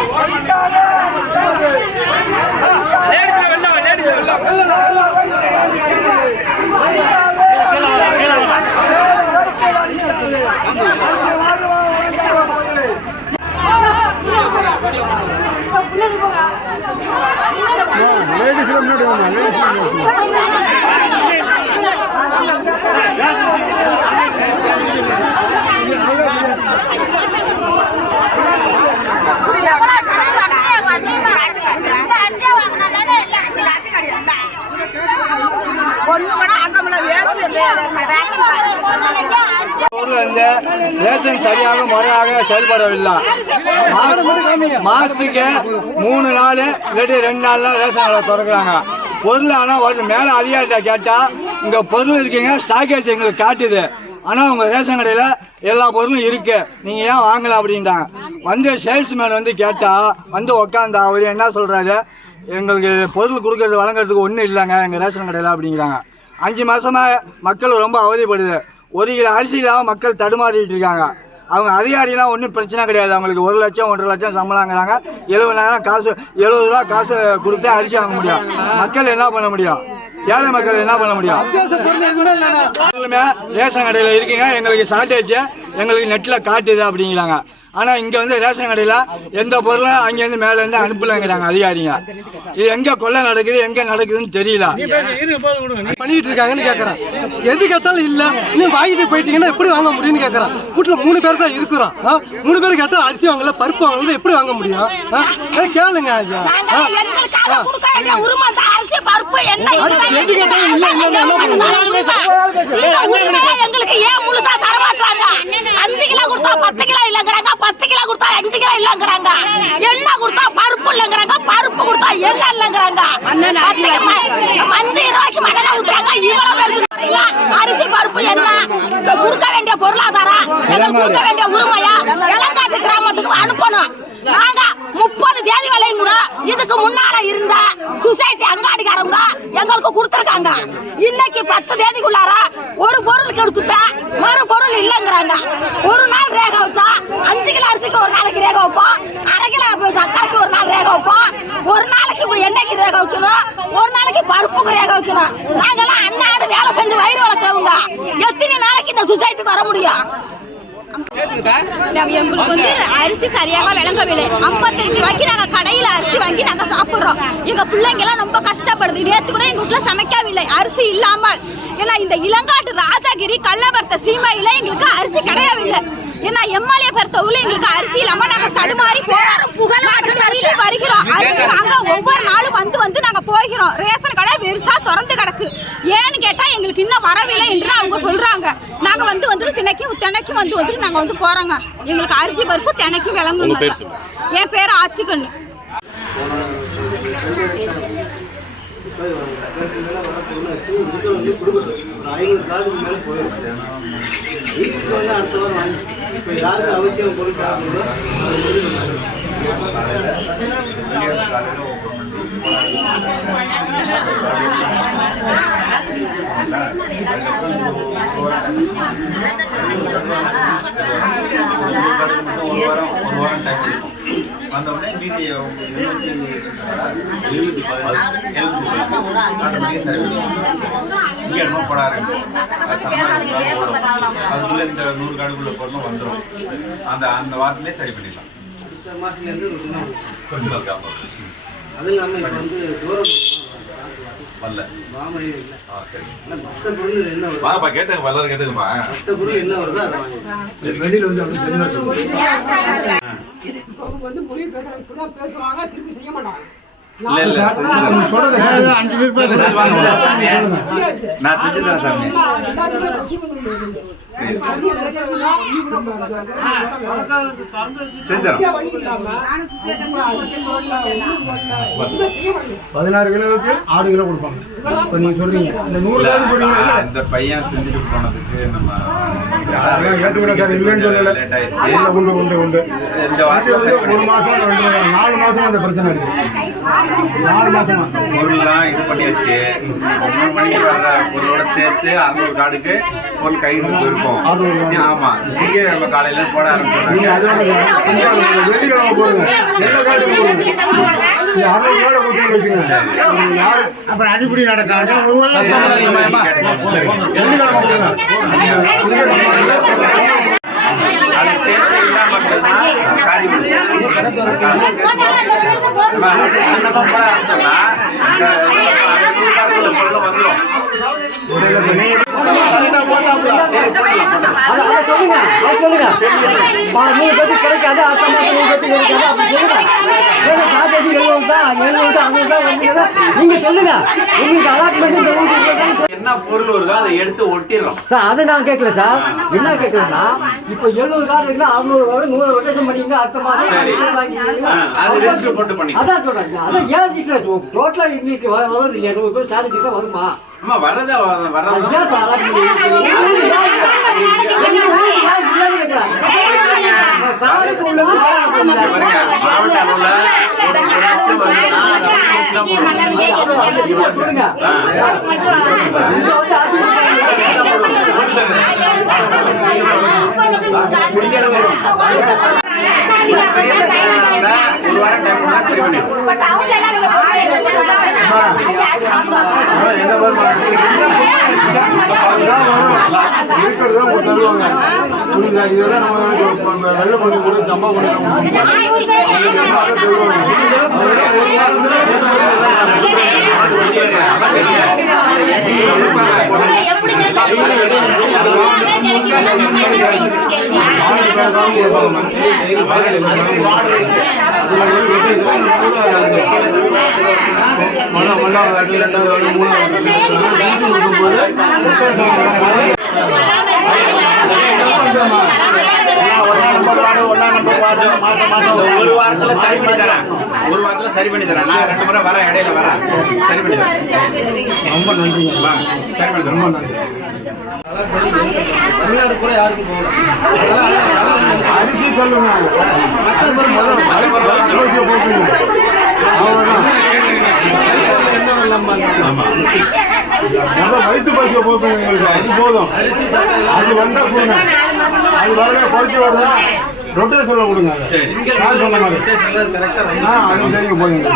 ஒண்ணு waste ration ration சரியாக முறையாக செயல்படவில்லை. மா- மாசத்துக்கு மூணு நாள் இல்லாட்டி ரெண்டு நாள்ல ரேஷன் கடை திறக்கிறாங்க. பொருள் ஆனால் ஒரு மேலே அதிகாரிட்ட கேட்டால் இங்கே பொருள் இருக்கீங்க ஸ்டாக்கேஜ் எங்களுக்கு காட்டுது. ஆனால் உங்கள் ரேஷன் கடையில் எல்லா பொருளும் இருக்கு. நீங்கள் ஏன் வாங்கலாம் அப்படின்ட்டாங்க. வந்து சேல்ஸ்மேன் வந்து கேட்டால் வந்து உக்காந்தா அவர் என்ன சொல்கிறாரு எங்களுக்கு பொருள் கொடுக்கறது வழங்குறதுக்கு ஒன்றும் இல்லைங்க எங்கள் ரேஷன் கடையில் அப்படிங்கிறாங்க. அஞ்சு மாதமாக மக்கள் ரொம்ப அவதிப்படுது. ஒரு கிலோ அரிசி இல்லாமல் மக்கள் தடுமாறிட்டு இருக்காங்க. அவங்க அதிகாரிலாம் ஒன்றும் பிரச்சனை கிடையாது. அவங்களுக்கு ஒரு லட்சம் ஒன்றரை லட்சம் சம்பளங்கிறாங்க எழுபதாயிரம் காசு எழுபது ரூபா காசு கொடுத்து அரிசி வாங்க முடியும். மக்கள் என்ன பண்ண முடியும்? ஏழை மக்கள் என்ன பண்ண முடியும்? எல்லாருமே ரேஷன் கடையில் இருக்கீங்க. எங்களுக்கு ஷார்ட்டேஜ் எங்களுக்கு நெட்டில் காட்டுது அப்படிங்கிறாங்க. ஆனால் இங்கே வந்து ரேஷன் கடையில் எந்த பொருளும் அங்கேருந்து மேலேருந்து அனுப்பலைங்கிறாங்க அதிகாரிங்க. இது எங்கே கொள்ளை நடக்குது எங்கே நடக்குதுன்னு தெரியல. பண்ணிட்டு இருக்காங்கன்னு கேக்குறேன். எது கேட்டாலும் இல்ல. இன்னும் வாங்கிட்டு போயிட்டீங்கன்னா எப்படி வாங்க முடியும்னு கேக்குறேன். வீட்டுல மூணு பேர் தான் இருக்கிறோம். ஆ? மூணு பேர் கேட்டா அரிசி வாங்கல பருப்பு வாங்கல எப்படி வாங்க முடியும்? கேளுங்க ஐயா. ஆ? எங்களுக்காக கொடுக்க வேண்டிய உரிமை அந்த அரிசி பருப்பு என்ன அது எது கேட்டாலும் இல்ல இல்ல எங்களுக்கு ஏன் முழுசா தர மாட்டாங்க அஞ்சு கொடுத்தா பத்து கிலோ இல்லங்கிறாங்க பத்து கிலோ கொடுத்தா அஞ்சு கிலோ இல்லங்கிறாங்க. எண்ணெய் கொடுத்தா பருப்பு இல்லங்கிறாங்க பருப்பு கொடுத்தா எண்ணெய் இல்லங்கிறாங்க. அஞ்சு ரூபாய்க்கு மண்ணெண்ணெய் ஊத்துறாங்க. இவ்வளவு பேருக்கு தெரியல. அரிசி பருப்பு என்ன? கொடுக்க வேண்டிய பொருளாதாரம் எங்களுக்கு கொடுக்க வேண்டிய உரிமையா? இளங்காட்டு கிராமத்துக்கு அனுப்பணும். நாங்க முப்பது தேதி வரையும் கூட இதுக்கு முன்னால இருந்த சொசைட்டி அங்காடிக்காரங்க எங்களுக்கு கொடுத்துருக்காங்க. இன்னைக்கு பத்து தேதிக்குள்ளார ஒரு பொருள் கெடுத்துட்டா மறு பொருள் இல்லைங்கிறாங்க. ஒரு நாள் ரேக வச்சா அஞ்சு கிலோ அரிசிக்கு ஒரு நாளைக்கு ரேக வைப்போம். அரை கிலோ சக்கரைக்கு ஒரு நாள் ரேக வைப்போம். ஒரு நாளைக்கு எண்ணெய்க்கு ரேக வைக்கணும். ஒரு நாளைக்கு பருப்புக்கு ரேக வைக்கணும். நாங்கெல்லாம் அன்னாடு வேலை செஞ்சு வயிறு வளர்க்கறவங்க. எத்தனை நாளைக்கு இந்த சொசைட்டிக்கு வர முடியும்? எங்களுக்கு வந்து அரிசி சரியாக விளங்கவில்லை. ஐம்பத்தஞ்சு ரூபாய்க்கு நாங்க கடையில அரிசி வாங்கி நாங்க சாப்பிடுறோம் எங்க பிள்ளைங்க எல்லாம் ரொம்ப கஷ்டப்படுது. நேத்து கூட எங்க வீட்டுல சமைக்கவில்லை. அரிசி இல்லாமல். ஏன்னா இந்த இளங்காட்டு ராஜாகிரி கள்ளபர்த்த சீமையில எங்களுக்கு அரிசி கிடையவில்லை. ஏன்னா எம்எல்ஏ பொறுத்தவரை எங்களுக்கு அரிசி இல்லாம நாங்க தடுமாறி போறோம் புகழ் வருகிறோம். அரிசி வாங்க ஒவ்வொரு நாளும் வந்து வந்து நாங்க போகிறோம். ரேஷன் கடை பெருசா திறந்து கிடக்கு. ஏன்னு கேட்டா எங்களுக்கு இன்னும் வரவில்லை என்று அவங்க சொல்றாங்க. நாங்க வந்து வந்துட்டு தினைக்கும் தினைக்கும் வந்து வந்துட்டு நாங்க வந்து போறோங்க. எங்களுக்கு அரிசி பருப்பு தினைக்கும் விளங்குங்க. என் பேர் ஆச்சுக்கண்ணு ஐநூறு கார்டுக்கு மேலே போயிடும் வீட்டுக்கு வந்து அடுத்த வாரம் வாங்கி இப்போ யாருக்கு அவசியம் பொருள் அது வந்து நம்ம ஒரு வாரம் ஒரு வாரம் டைம் வந்தவுடனே மீதி எழுபத்தி எழுபத்தி இங்கே என்னமோ போட ஆரம்பிக்கும் அது அதுக்குள்ளே இந்த நூறு காடுக்குள்ள போகிறோம் வந்துடும் அந்த அந்த வாரத்திலே சரி பண்ணிடலாம். அடுத்த அது இல்லாமல் இப்போ வந்து தூரம் வரல. ஆ சரி. ஆனால் மற்ற பொருள் என்ன வருது வாங்கப்பா கேட்டுங்க வரல கேட்டுங்கப்பா மற்ற பொருள் என்ன வருதோ அதை வாங்கி வெளியில் வந்து அப்படி தெளிவாக சொல்லுங்கள் இல்ல இல்ல நான் செஞ்சு தரேன் சாமி. பதினாறு கிலோவுக்கு ஆறு கிலோ கொடுப்பாங்க. இப்போ நீங்க சொல்றீங்க. இந்த நூறு இந்த பையன் செஞ்சுட்டு போனதுக்கு நம்ம ஏற்றுக்கிறேன் சார் இல்லைன்னு சொல்லல லேட் உண்டு உண்டு உண்டு இந்த வாரத்தில் வந்து ஒரு ரெண்டு நாலு மாதம் அந்த பிரச்சனை இருக்கு நாலு மாசமா பொருள்லாம் இது பண்ணியாச்சு. மூணு மணிக்கு வர்ற பொருளோட சேர்த்து அறுநூறு கார்டுக்கு பொருள் கையில் இருக்கும் ஆமா இங்கே நம்ம காலையில போட அப்புறம் அடிப்படி நடக்காது அது சேர்த்து மட்டும்தான் காடி வந்துடும் கரெக்டா போட்டாப்ல அதை அதை சொல்லுங்க. சொல்லுங்க. நூறு பேருக்கு கிடைக்காது அடுத்த மாதம் நூறு பேருக்கு கிடைக்காது அப்படி சொல்லுங்க. ஏன்னா சார்ஜ் எழுபது தான் எழுபது தான் ஐம்பது தான் வந்தீங்கன்னா நீங்க சொல்லுங்க. உங்களுக்கு அலாட்மெண்ட் என்ன பொருள் வருதோ அதை எடுத்து ஒட்டிடுறோம் சார் அதை நான் கேட்கல சார். என்ன கேட்கலன்னா இப்போ எழுபது கார்டு இருக்குன்னா அறுநூறு ரூபாய் நூறு ரொட்டேஷன் பண்ணிங்க அடுத்த மாதம். அதான் சொல்றேன். அதான் ஏன் சார். டோட்டலா வ- வருது இல்லையா நூறு பேர் சார்ஜ் தான் வருமா? ஆமா அதான் சார் allotment இருக்கு. என்ன ஊருக்கு யார் இல்லைன்னு கேட்கலாம். காலைக்கு உள்ளது காலைக்கு உள்ளது. பாருங்க, மாவட்ட அளவுல ஒரு ஒரு லட்சம் வருதுன்னா அதை அப்படியே தான் போடணும். அதை நீங்க சொல்லுங்க ஆ. இங்க வந்து முடிஞ்ச ஒரு வாரம் டைம் சரி பண்ணிடுவோம் என்ன வருமா ஒரு தருவாங்க புரியுதா இதெல்லாம் நம்ம வெள்ளை பண்ணி கூட சம்பா பண்ணி மழை மழை ரெண்டாவது மூணாவது ஒரு வாரத்துல சரி பண்ணி தரேன். ஒரு வாரத்துல சரி பண்ணி தரேன். நான் ரெண்டு முறை வரேன் இடையில வரேன். சரி பண்ணி தரேன். ரொம்ப நன்றிங்க. வாங்க, சரி பண்ணி ரொம்ப நன்றி. தமிழ்நாடு கூட யாருக்கும் போகலாம் அரிசி சொல்லுங்க மற்ற பொருள் வயிற்று பசிய போதும் எங்களுக்கு அது போதும் அது வந்தா போதும் அது வரவே குறைச்சி வருதா சொல்ல கொடுங்க நான் சொன்ன மாதிரி ஆ அது போதுங்க